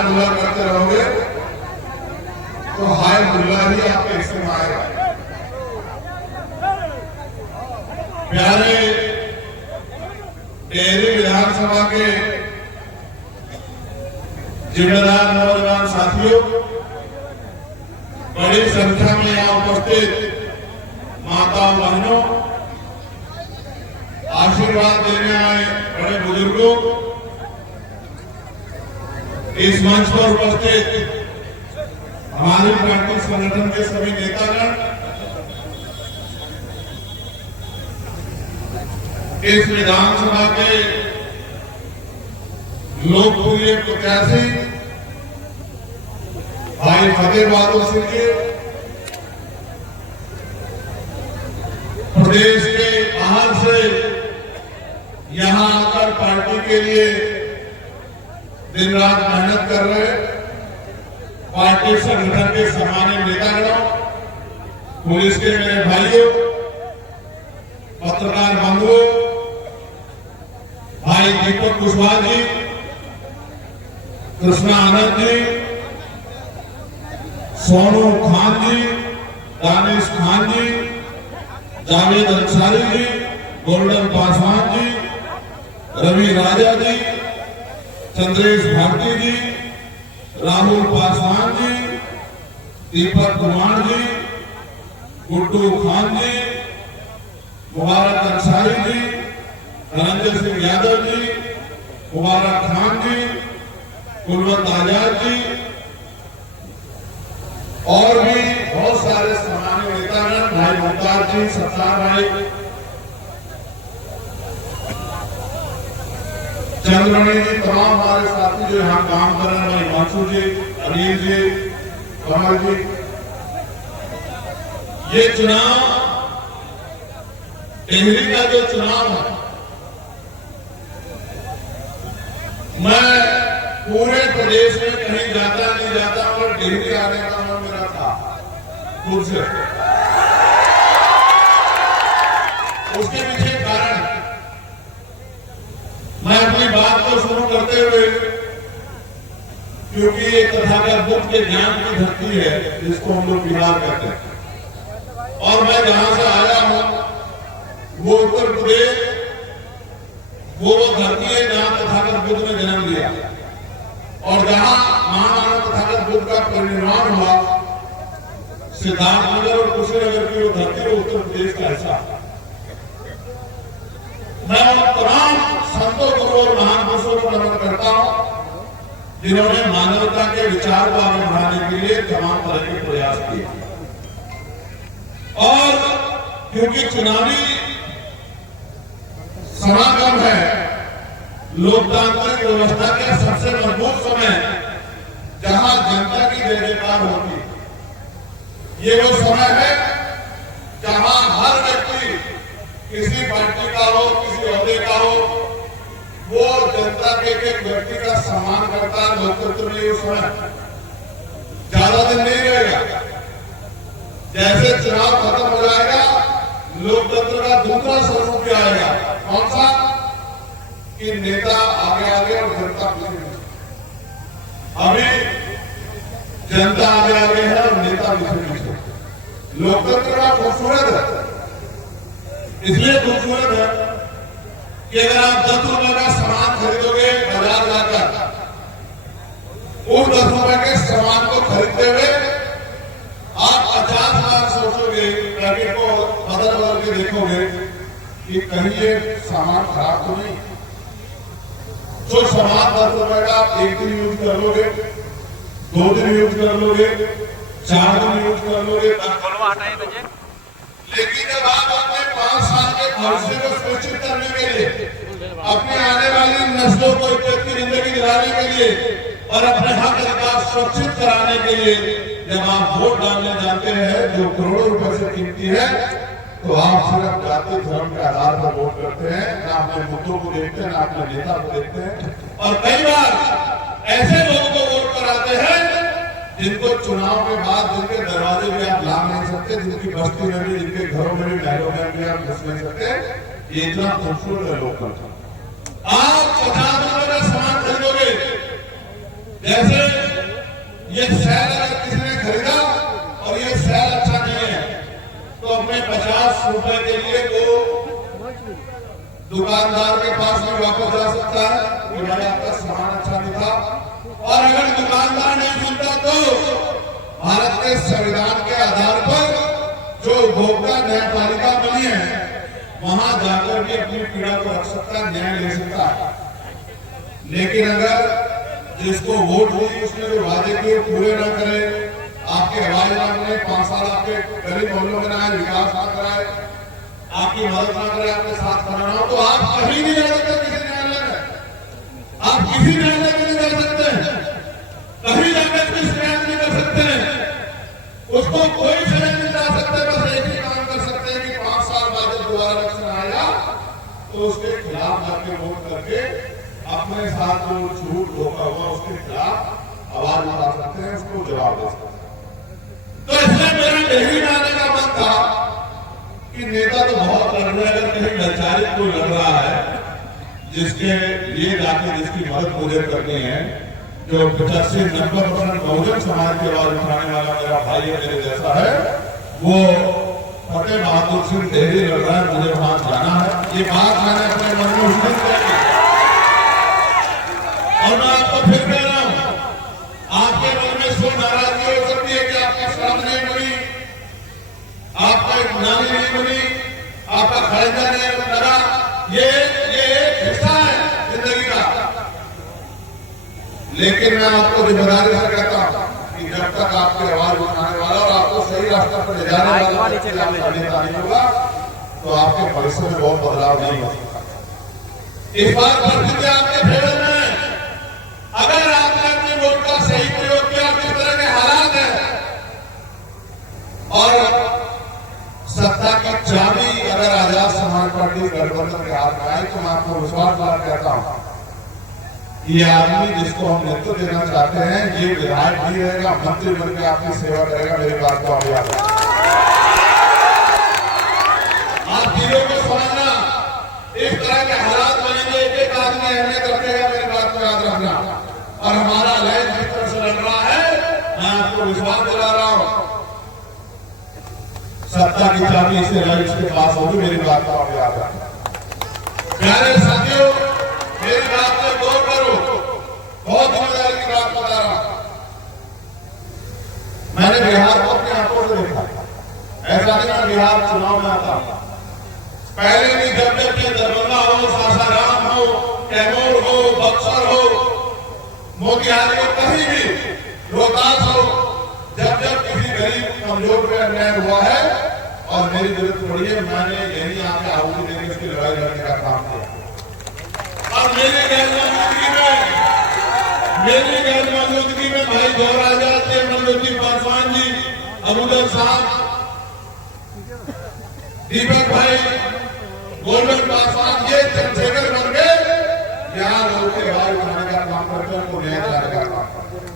हाय मुल्ला करते रहोगे तो हाय मुल्ला ही आपके हिस्से में आएगा। प्यारे टिहरी विधानसभा के जिम्मेदार नौजवान साथियों, बड़ी संख्या में यहाँ उपस्थित माताओं बहनों, आशीर्वाद देने आए बड़े बुजुर्गों, इस मंच पर उपस्थित हमारी पार्टी संगठन के सभी नेतागण, इस विधानसभा के लोकप्रिय प्रत्याशी भाई फतेह बहादुर सिंह जी, प्रदेश के बाहर से यहां आकर पार्टी के लिए दिन रात मेहनत कर रहे पार्टी संगठन के सामान्य नेतागणों, पुलिस के मेरे भाइयों, पत्रकार बंधुओं, भाई दीपक कुशवाहा जी, कृष्णा आनंद जी, सोनू खान जी, दानिश खान जी, जावेद अंसारी जी, गोल्डन पासवान जी, रवि राजा जी, चंद्रेश भारती जी, राहुल पासवान जी, दीपक कुमार जी, गुड्डू खान जी, मुबारक अंसारी जी, धनंजय सिंह यादव जी, मुबारक खान जी, कुलवंत आजाद जी और भी बहुत सारे सामान्य नेतागण, भाई मुख्तार जी, सत्तार भाई, चंद्रमणि जी, तमाम हमारे साथी जो यहाँ काम कर रहे हैं, भाई मानसू जी, अनिल जी, कमल जी। ये चुनाव, टिहरी का जो चुनाव है, मैं पूरे प्रदेश में कहीं जाता नहीं जाता और टिहरी आने का मन मेरा था खुद से। उसके पीछे कारण, मैं अपनी बात को शुरू करते हुए, क्योंकि ये तथागत बुद्ध के ज्ञान की धरती है जिसको हम लोग बिहार कहते हैं, और मैं जहां से आया हूं वो उत्तर प्रदेश, वो धरती है जहां तथागत बुद्ध ने जन्म लिया और जहां महामानव तथागत बुद्ध का परिनिर्वाण हुआ, सिद्धार्थनगर और कुशीनगर की वो धरती है उत्तर प्रदेश का हिस्सा। मैं उन तमाम संतों, गुरुओं और महान पुरुषों को नमन करता हूं जिन्होंने मानवता के विचार को आगे बढ़ाने के लिए तमाम तरह के प्रयास किए। और क्योंकि चुनावी समागम है, लोकतांत्रिक व्यवस्था के सबसे मजबूत समय जहां जनता की जय जयकार होगी, ये वो समय है जहां हर व्यक्ति, किसी पार्टी का हो, किसी ओहदे का हो, वो जनता के एक व्यक्ति का सम्मान करता है। लोकतंत्र में ये समय ज्यादा दिन नहीं रहेगा। जैसे चुनाव खत्म हो जाएगा, लोकतंत्र का दूसरा स्वरूप क्या आएगा? कौन सा? कि नेता आगे आगे और जनता पीछे। अभी जनता आगे आगे है और नेता पीछे पीछे। लोकतंत्र का खूबसूरत है, इसलिए खूबसूरत है कि अगर आप 10 रुपए का सामान खरीदोगे बाजार जाकर, उस 10 रुपए के सामान को खरीदते हुए आप 50 बार सोचोगे, पैकेट को बदल बदल के देखोगे कि कहीं ये सामान खराब तो नहीं। जो सामान 10 रुपए का आप एक दिन यूज कर लोगे, 2 दिन यूज कर लोगे, 4 दिन यूज कर लोगे, लेकिन जब आप अपने 5 साल के भविष्य को सुनिश्चित करने के लिए, अपनी आने वाली नस्लों को इज्जत की जिंदगी दिलाने के लिए और अपने हक अधिकार सुरक्षित कराने के लिए जब आप वोट डालने जाते हैं जो करोड़ों रुपए से कीमती है, तो आप सिर्फ जाति धर्म के आधार पर वोट करते हैं, ना अपने मुद्दों को देखते हैं, ना अपने नेता को देखते हैं। और कई बार ऐसे लोगों को वोट कराते हैं जिनको चुनाव के बाद जिनके दरवाजे भी आप ला नहीं सकते, जिनकी बस्ती में भी, जिनके घरों में भी, महलों में भी आप घुस नहीं सकते। ये इतना खूबसूरत है लोकतंत्र। आप 50 रुपए का सामान खरीदोगे जैसे ये सेल अगर किसी ने खरीदा और ये सेल अच्छा नहीं है तो अपने 50 रुपए के लिए वो दुकानदार के पास में वापस जा सकता है कि भाई आपका सामान अच्छा नहीं था। और अगर दुकानदार नहीं सुनता तो भारत के संविधान के आधार पर जो उपभोक्ता न्यायपालिका बनी है वहां जाकर के अपनी पीड़ा को रख सकता है, न्याय ले सकता है। लेकिन अगर जिसको वोट दी उसने जो वादे किए पूरे ना करे, आपके आवाज ना बने, 5 साल आपके गरीब मोहल्लों में ना आए, विकास ना कराए, आपकी मदद ना करे, आपके साथ खड़ा ना हो, तो आप कहीं नहीं जा सकते किसी न्यायालय में। आप किसी न्यायालय में नहीं जा सकते, कहीं जाकर कोई शिकायत नहीं कर सकते, उसको कोई सजा नहीं जा सकते। बस एक ही काम कर सकते हैं कि 5 साल बाद जब दोबारा इलेक्शन आएगा तो उसके खिलाफ जाके वोट करके अपने साथ जो झूठ धोखा हुआ उसके खिलाफ आवाज उठा सकते हैं, उसको जवाब दे सकते हैं। तो इसलिए मेरा दिल्ली में आने का मन था कि नेता तो बहुत लड़ रहे हैं, अगर कहीं वैचारिक कोई लड़ रहा है जिसके लिए जाके जिसकी मदद मुझे करनी है, जो 85-90% बहुजन समाज की आवाज उठाने वाला मेरा भाई है, मेरे जैसा है, वो फतेह बहादुर सिंह डेहरी लड़ रहा है, मुझे वहां जाना है। ये बात मैंने अपने मन में उस दिन कही और मैं आपको फिर कह रहा हूं, आपके मन में सो नाराजगी हो सकती है कि आपकी शराब नहीं बनी, आपका एक नानी नहीं बनी, आपका खर्चा नहीं लगा, ये एक हिस्सा है जिंदगी का। लेकिन मैं आपको जिम्मेदारी से कहता हूं कि जब तक आपकी आवाज उठाने वाला और आपको सही रास्ते पर ले जाने वाला नहीं होगा तो आपके भविष्य में बहुत बदलाव नहीं हो सकता। इस बार परिस्थिति आपके फेवर में, अगर आपने अपने वोट का सही प्रयोग किया, किस तरह के हालात हैं और सत्ता की चाबी अगर आजाद समाज पार्टी गठबंधन के हाथ में आई तो मैं आपको विश्वास दिला कहता हूं ये आदमी जिसको हम नेतृत्व देना चाहते हैं ये विधायक भी रहेगा, मंत्री बनकर आपकी सेवा करेगा। मेरी बात को आप याद रखें, आप चीजों को समझना, इस तरह के हालात बनेंगे, एक आदमी अहमियत रखेगा, मेरी बात को याद रखना। और हमारा लय जिस तरह से लड़ रहा है, मैं आपको विश्वास दिला रहा हूं सत्ता की चाबी इसे रईस के पास होगी, मेरी बात को आप याद रखें। प्यारे साथियों, मेरी बात पे गौर करो, बहुत जिम्मेदारी की बात बता रहा हूं। मैंने बिहार को अपनी आंखों से देखा, ऐसा नहीं मैं बिहार चुनाव में आता हूं, पहले भी जब जब ये दरभंगा हो, सासाराम हो, कैमूर हो, बक्सर हो, मोतिहारी हो, कहीं भी रोहतास हो, जब जब किसी गरीब कमजोर पे अन्याय हुआ है और मेरी जरूरत पड़ी है, मैंने यही आके आहुति देने उसकी लड़ाई लड़ने का काम किया। और मेरी गैर मौजूदगी में भाई गौराजा थे, मनोजी पासवान जी, अबूदर साहब, दीपक भाई, गोल्डन पासवान, ये चंद्रशेखर बन गए यहाँ लोगों के आवाज उठाने का काम करते हैं, उनको न्याय दिलाने का काम करते हैं।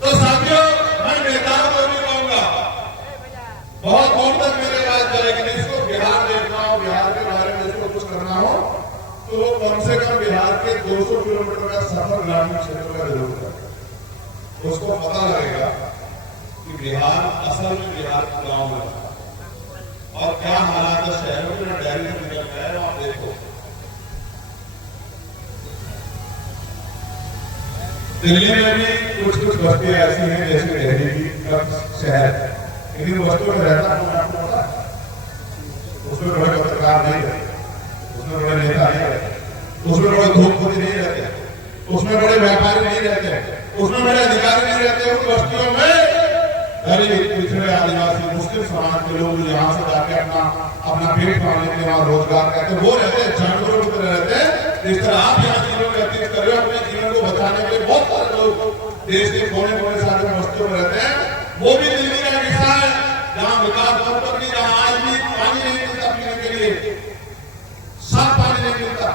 तो साथियों, मैं नेताओं को भी कहूंगा, बहुत दूर तक मेरे बात जाएगी, जिसको बिहार देखना हो, बिहार के बारे में जिसको कुछ करना हो तो वो कम से कम बिहार के 200 किलोमीटर का सफर ग्रामीण क्षेत्र का जरूर करें, उसको पता लगेगा कि बिहार असल में बिहार के गांव में रहता और क्या हालात है शहरों में, डेयरी में निकल गया है, आप देखो। दिल्ली में भी कुछ कुछ बस्तियां ऐसी हैं जैसे डेयरी की शहर, लेकिन बस्तियों में रहता हूं आपको पता है, उसमें बड़े पत्रकार नहीं रहते, उसमें बड़े नेता नहीं रहते, उसमें बड़े धूपपति नहीं रहते, उसमें बड़े व्यापारी नहीं रहते, उसमें बड़े अधिकारी नहीं रहते। उन बस्तियों में गरीब, पिछड़े, आदिवासी, मुस्लिम समाज के लोग यहाँ से जाके अपना पेट पालने के लिए वहां रोजगार करते, वो रहते हैं, जानवरों की तरह रहते हैं। जिस तरह आप यहाँ चीजों में व्यतीत कर रहे हो, अपने जीवन को बचाने के लिए बहुत सारे लोग देश के कोने कोने सारे बस्तियों में रहते हैं। वो भी दिल्ली का हिस्सा है जहाँ विकास पर नहीं, जहाँ आज भी पानी नहीं मिलता पीने के लिए, साफ पानी नहीं मिलता,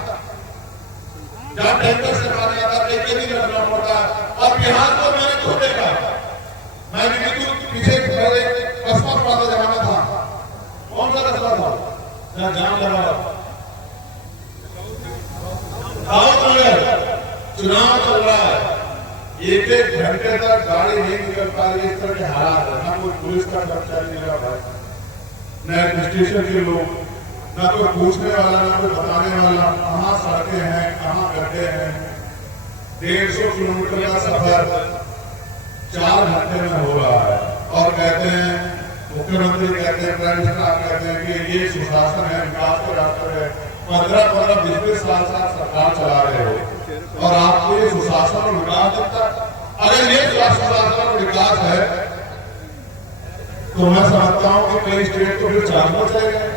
जहाँ टैंकर से पानी आता है, एक दिन रखना पड़ता है। और बिहार को मैंने खुद देखा, मैं भी पीछे कस्बा पड़ा जमाना था, कौन सा कस्बा था जहाँ जाम लगा दाऊद नगर, चुनाव चल रहा है, एक एक घंटे तक गाड़ी नहीं निकल पा रही, इस तरह के हालात है। ना कोई पुलिस का कर्मचारी मिला भाई, न स्टेशन के लोग, ना कोई पूछने वाला, ना कोई बताने वाला कहाँ सड़कें हैं, कहाँ गड्ढे हैं। 150 किलोमीटर का सफर 4 घंटे में हो रहा है और कहते हैं, मुख्यमंत्री कहते हैं, प्राइम मिनिस्टर कहते हैं कि ये सुशासन है, विकास के रास्ते है। 15-15, 20-20 साल से आप सरकार चला रहे हो और आपको ये सुशासन और विकास दिखता। अगर ये सुशासन और विकास है तो मैं समझता हूं कि कई स्टेट तो फिर चांद में चले गए,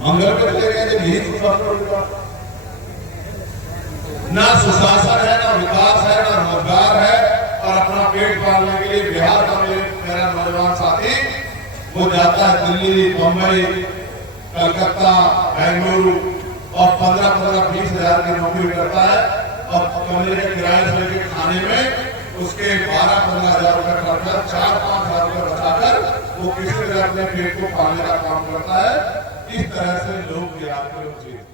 मंगल पे चले गए। जब यही सुशासन और विकास, ना सुशासन है, ना विकास है, ना रोजगार है, और अपना पेट पालने के लिए बिहार का मेरा नौजवान साथी वो जाता है दिल्ली, मुंबई, कलकत्ता, बेंगलुरु और 15-20 हजार की नौकरी करता है और कमरे के किराए से लेकर खाने में उसके 12-15 हजार रुपए खर्चा, 4-5 हजार रुपए बचाकर वो किसी तरह अपने पेट को पालने का काम करता है। इस तरह से लोग बिहार के लोग जीते।